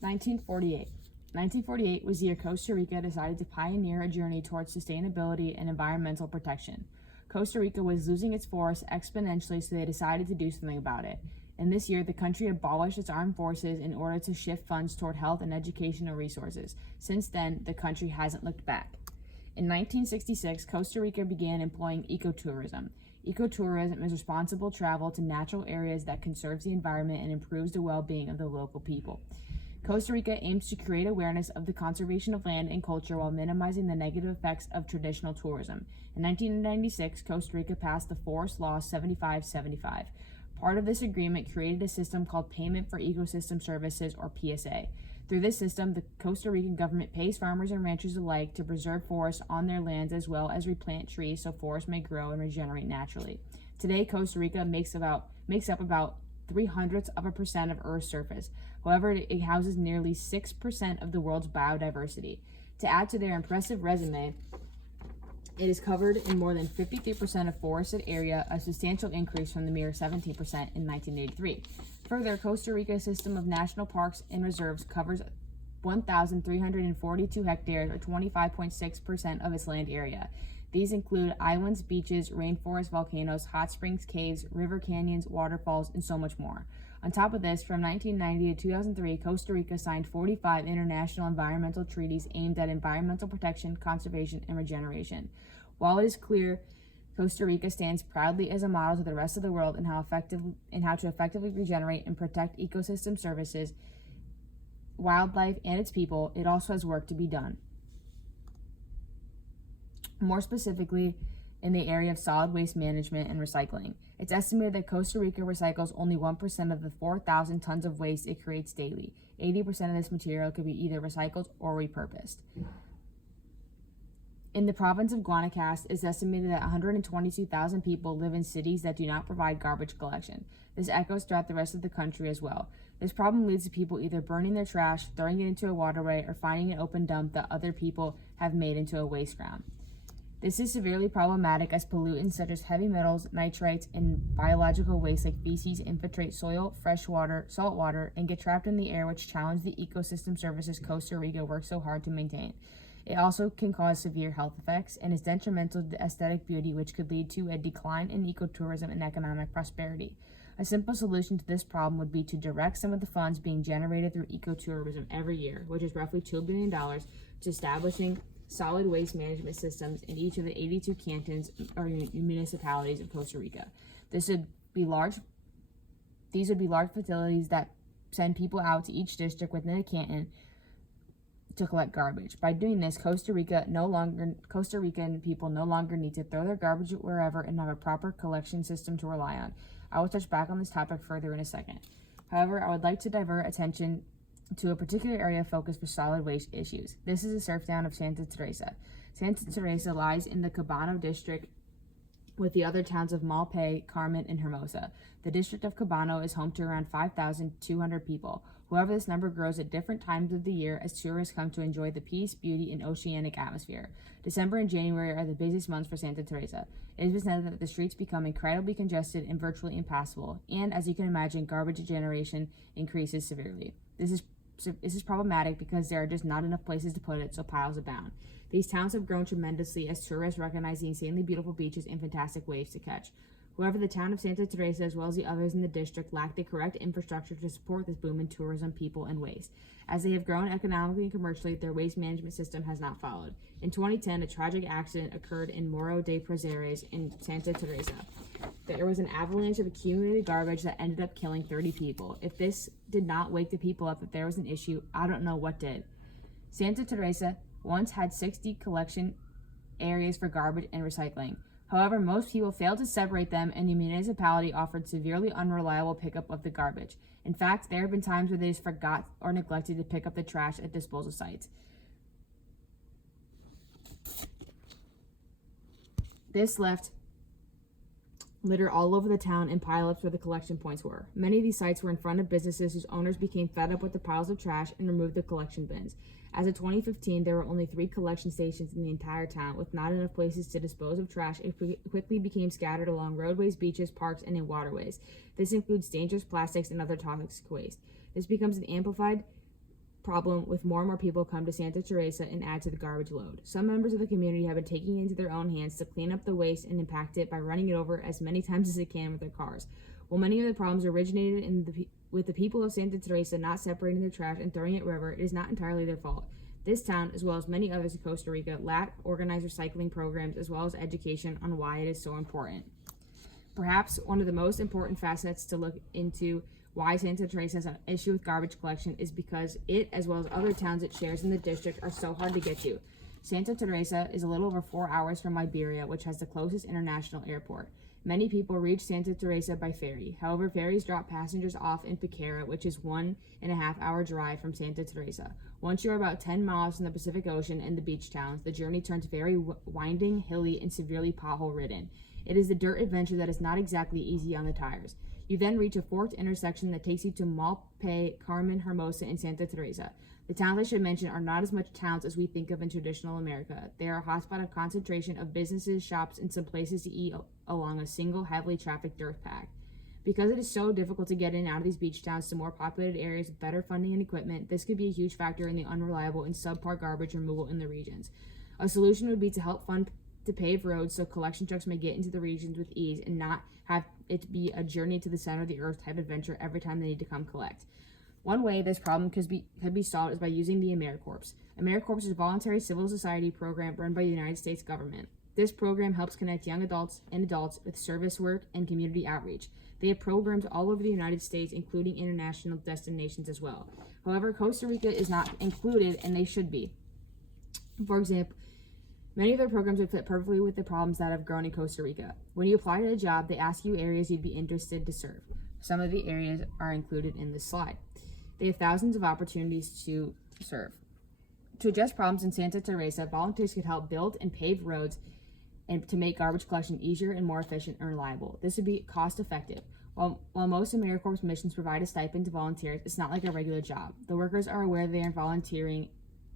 1948. 1948 was the year Costa Rica decided to pioneer a journey towards sustainability and environmental protection. Costa Rica was losing its forests exponentially, so they decided to do something about it. In this year, the country abolished its armed forces in order to shift funds toward health and educational resources. Since then, the country hasn't looked back. In 1966, Costa Rica began employing ecotourism. Ecotourism is responsible travel to natural areas that conserves the environment and improves the well-being of the local people. Costa Rica aims to create awareness of the conservation of land and culture while minimizing the negative effects of traditional tourism. In 1996, Costa Rica passed the Forest Law 7575. Part of this agreement created a system called Payment for Ecosystem Services, or PSA. Through this system, the Costa Rican government pays farmers and ranchers alike to preserve forests on their lands as well as replant trees so forests may grow and regenerate naturally. Today, Costa Rica makes up about 0.03% of Earth's surface. However, it houses nearly 6% of the world's biodiversity. To add to their impressive resume, it is covered in more than 53% of forested area, a substantial increase from the mere 17% in 1983. Further, Costa Rica's system of national parks and reserves covers 1,342 hectares, or 25.6% of its land area. These include islands, beaches, rainforests, volcanoes, hot springs, caves, river canyons, waterfalls, and so much more. On top of this, from 1990 to 2003, Costa Rica signed 45 international environmental treaties aimed at environmental protection, conservation, and regeneration. While it is clear Costa Rica stands proudly as a model to the rest of the world in how to effectively regenerate and protect ecosystem services, wildlife, and its people, it also has work to be done. More specifically, in the area of solid waste management and recycling. It's estimated that Costa Rica recycles only 1% of the 4,000 tons of waste it creates daily. 80% of this material could be either recycled or repurposed. In the province of Guanacaste, it's estimated that 122,000 people live in cities that do not provide garbage collection. This echoes throughout the rest of the country as well. This problem leads to people either burning their trash, throwing it into a waterway, or finding an open dump that other people have made into a waste ground. This is severely problematic as pollutants such as heavy metals, nitrates, and biological waste like feces infiltrate soil, fresh water, salt water, and get trapped in the air, which challenge the ecosystem services Costa Rica works so hard to maintain. It also can cause severe health effects and is detrimental to aesthetic beauty, which could lead to a decline in ecotourism and economic prosperity. A simple solution to this problem would be to direct some of the funds being generated through ecotourism every year, which is roughly $2 billion, to establishing solid waste management systems in each of the 82 cantons or municipalities of Costa Rica. These would be large facilities that send people out to each district within a canton to collect garbage. By doing this, Costa Rican people no longer need to throw their garbage wherever and have a proper collection system to rely on. I will touch back on this topic further in a second. However, I would like to divert attention to a particular area of focus for solid waste issues. This is the surf town of Santa Teresa. Santa Teresa lies in the Cabano district with the other towns of Malpay, Carmen, and Hermosa. The district of Cabano is home to around 5,200 people. However, this number grows at different times of the year as tourists come to enjoy the peace, beauty, and oceanic atmosphere. December and January are the busiest months for Santa Teresa. It has been said that the streets become incredibly congested and virtually impassable, and as you can imagine, garbage generation increases severely. This is problematic because there are just not enough places to put it, so piles abound. These towns have grown tremendously as tourists recognize the insanely beautiful beaches and fantastic waves to catch. However, the town of Santa Teresa, as well as the others in the district, lack the correct infrastructure to support this boom in tourism, people, and waste. As they have grown economically and commercially, their waste management system has not followed. In 2010, a tragic accident occurred in Morro de Prazeres in Santa Teresa. There was an avalanche of accumulated garbage that ended up killing 30 people. If this did not wake the people up that there was an issue, I don't know what did. Santa Teresa once had 60 collection areas for garbage and recycling. However, most people failed to separate them, and the municipality offered severely unreliable pickup of the garbage. In fact, there have been times where they just forgot or neglected to pick up the trash at disposal sites. This left litter all over the town and pile-ups where the collection points were. Many of these sites were in front of businesses whose owners became fed up with the piles of trash and removed the collection bins. As of 2015, there were only 3 collection stations in the entire town, with not enough places to dispose of trash. It quickly became scattered along roadways, beaches, parks, and in waterways. This includes dangerous plastics and other toxic waste. This becomes an amplified problem with more and more people come to Santa Teresa and add to the garbage load. Some members of the community have been taking it into their own hands to clean up the waste and impact it by running it over as many times as they can with their cars. While many of the problems originated with the people of Santa Teresa not separating their trash and throwing it wherever, it is not entirely their fault. This town, as well as many others in Costa Rica, lack organized recycling programs as well as education on why it is so important. Perhaps one of the most important facets to look into why Santa Teresa has an issue with garbage collection is because it, as well as other towns it shares in the district, are so hard to get to. Santa Teresa is a little over 4 hours from Liberia, which has the closest international airport. Many people reach Santa Teresa by ferry. However, ferries drop passengers off in Piquera, which is 1.5 hour drive from Santa Teresa. Once you are about 10 miles from the Pacific Ocean and the beach towns, the journey turns very winding, hilly, and severely pothole-ridden. It is a dirt adventure that is not exactly easy on the tires. You then reach a forked intersection that takes you to Malpe, Carmen, Hermosa, and Santa Teresa. The towns I should mention are not as much towns as we think of in traditional America. They are a hotspot of concentration of businesses, shops, and some places to eat along a single heavily trafficked dirt path. Because it is so difficult to get in and out of these beach towns to more populated areas with better funding and equipment, this could be a huge factor in the unreliable and subpar garbage removal in the regions. A solution would be to help fund to pave roads so collection trucks may get into the regions with ease and not have it be a journey to the center of the earth type adventure every time they need to come collect. One way this problem could be solved is by using the AmeriCorps. AmeriCorps is a voluntary civil society program run by the United States government. This program helps connect young adults and adults with service work and community outreach. They have programs all over the United States, including international destinations as well. However, Costa Rica is not included, and they should be. For example, many of their programs would fit perfectly with the problems that have grown in Costa Rica. When you apply to a job, they ask you areas you'd be interested to serve. Some of the areas are included in this slide. They have thousands of opportunities to serve. To address problems in Santa Teresa, volunteers could help build and pave roads and to make garbage collection easier and more efficient and reliable. This would be cost effective. While most AmeriCorps missions provide a stipend to volunteers, it's not like a regular job. The workers are aware they are volunteering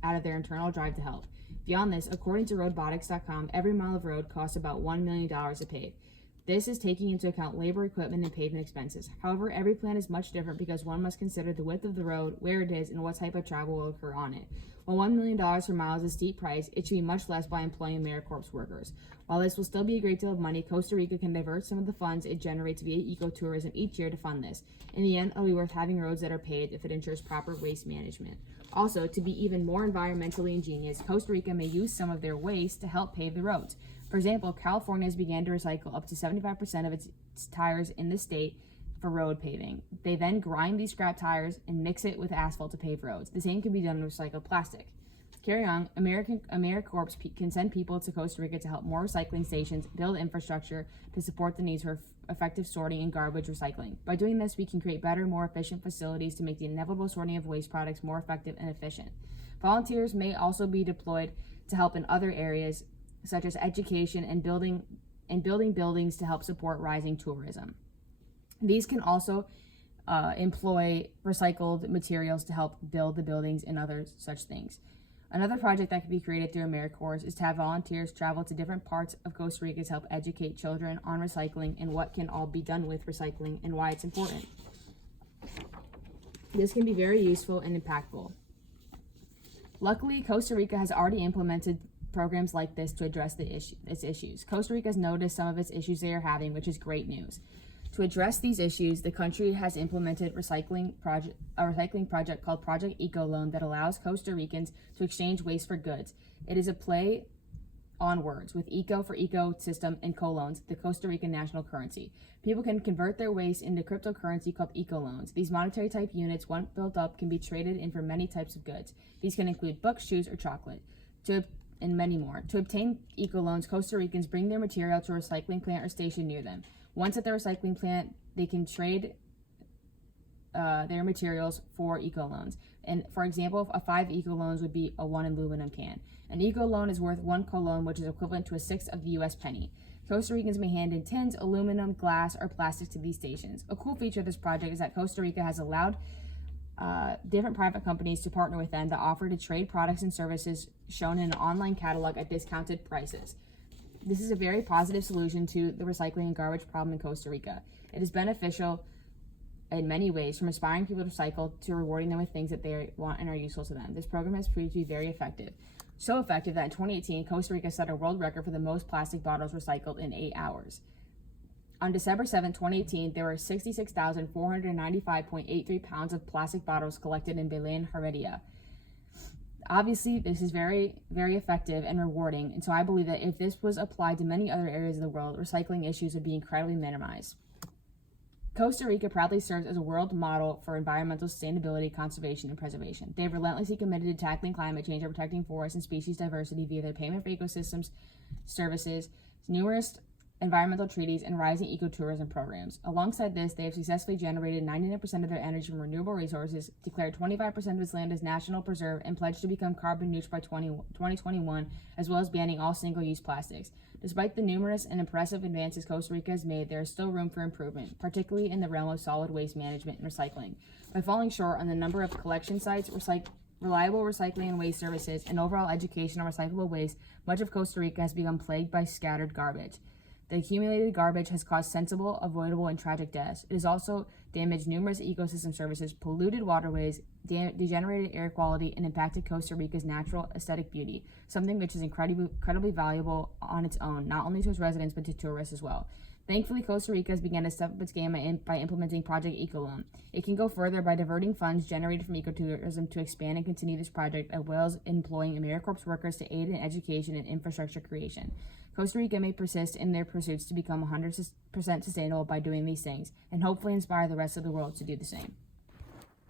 out of their internal drive to help. Beyond this, according to roadbotics.com, every mile of road costs about $1 million to pave. This is taking into account labor, equipment, and pavement expenses. However, every plan is much different because one must consider the width of the road, where it is, and what type of travel will occur on it. While $1 million per mile is a steep price, it should be much less by employing AmeriCorps workers. While this will still be a great deal of money, Costa Rica can divert some of the funds it generates via ecotourism each year to fund this. In the end, it'll be worth having roads that are paved if it ensures proper waste management. Also, to be even more environmentally ingenious, Costa Rica may use some of their waste to help pave the roads. For example, California has began to recycle up to 75% of its tires in the state for road paving. They then grind these scrap tires and mix it with asphalt to pave roads. The same can be done with recycled plastic. Carry on, AmeriCorps can send people to Costa Rica to help more recycling stations, build infrastructure to support the needs for effective sorting and garbage recycling. By doing this, we can create better, more efficient facilities to make the inevitable sorting of waste products more effective and efficient. Volunteers may also be deployed to help in other areas, such as education and building buildings to help support rising tourism. These can also employ recycled materials to help build the buildings and other such things. Another project that can be created through AmeriCorps is to have volunteers travel to different parts of Costa Rica to help educate children on recycling and what can all be done with recycling and why it's important. This can be very useful and impactful. Luckily, Costa Rica has already implemented programs like this to address its issues. Costa Rica has noticed some of its issues they are having, which is great news. To address these issues, the country has implemented a recycling project called Project Eco Loan that allows Costa Ricans to exchange waste for goods. It is a play on words, with eco for ecosystem and co-loans, the Costa Rican national currency. People can convert their waste into cryptocurrency called eco loans. These monetary type units, once built up, can be traded in for many types of goods. These can include books, shoes, or chocolate, and many more. To obtain eco loans, Costa Ricans bring their material to a recycling plant or station near them. Once at the recycling plant, they can trade their materials for eco loans. And for example, 5 eco loans would be a 1 aluminum can. An eco loan is worth 1 colon, which is equivalent to a 1/6 of the U.S. penny. Costa Ricans may hand in tins, aluminum, glass, or plastic to these stations. A cool feature of this project is that Costa Rica has allowed different private companies to partner with them that offer to trade products and services shown in an online catalog at discounted prices. This is a very positive solution to the recycling and garbage problem in Costa Rica. It is beneficial in many ways, from inspiring people to recycle to rewarding them with things that they want and are useful to them. This program has proved to be very effective. So effective that in 2018, Costa Rica set a world record for the most plastic bottles recycled in 8 hours. On December 7, 2018, there were 66,495.83 pounds of plastic bottles collected in Belén, Heredia. Obviously, this is very, very effective and rewarding, and so I believe that if this was applied to many other areas of the world, recycling issues would be incredibly minimized. Costa Rica proudly serves as a world model for environmental sustainability, conservation, and preservation. They have relentlessly committed to tackling climate change and protecting forests and species diversity via their payment for ecosystems services, numerous environmental treaties, and rising ecotourism programs. Alongside this, they have successfully generated 99% of their energy from renewable resources, declared 25% of its land as national preserve, and pledged to become carbon neutral by 2021, as well as banning all single-use plastics. Despite the numerous and impressive advances Costa Rica has made, there is still room for improvement, particularly in the realm of solid waste management and recycling. By falling short on the number of collection sites, reliable recycling and waste services, and overall education on recyclable waste, much of Costa Rica has become plagued by scattered garbage. The accumulated garbage has caused sensible, avoidable, and tragic deaths. It has also damaged numerous ecosystem services, polluted waterways, degenerated air quality, and impacted Costa Rica's natural aesthetic beauty, something which is incredibly valuable on its own, not only to its residents, but to tourists as well. Thankfully, Costa Rica has begun to step up its game by implementing Project EcoLoan. It can go further by diverting funds generated from ecotourism to expand and continue this project, as well as employing AmeriCorps workers to aid in education and infrastructure creation. Costa Rica may persist in their pursuits to become 100% sustainable by doing these things, and hopefully inspire the rest of the world to do the same.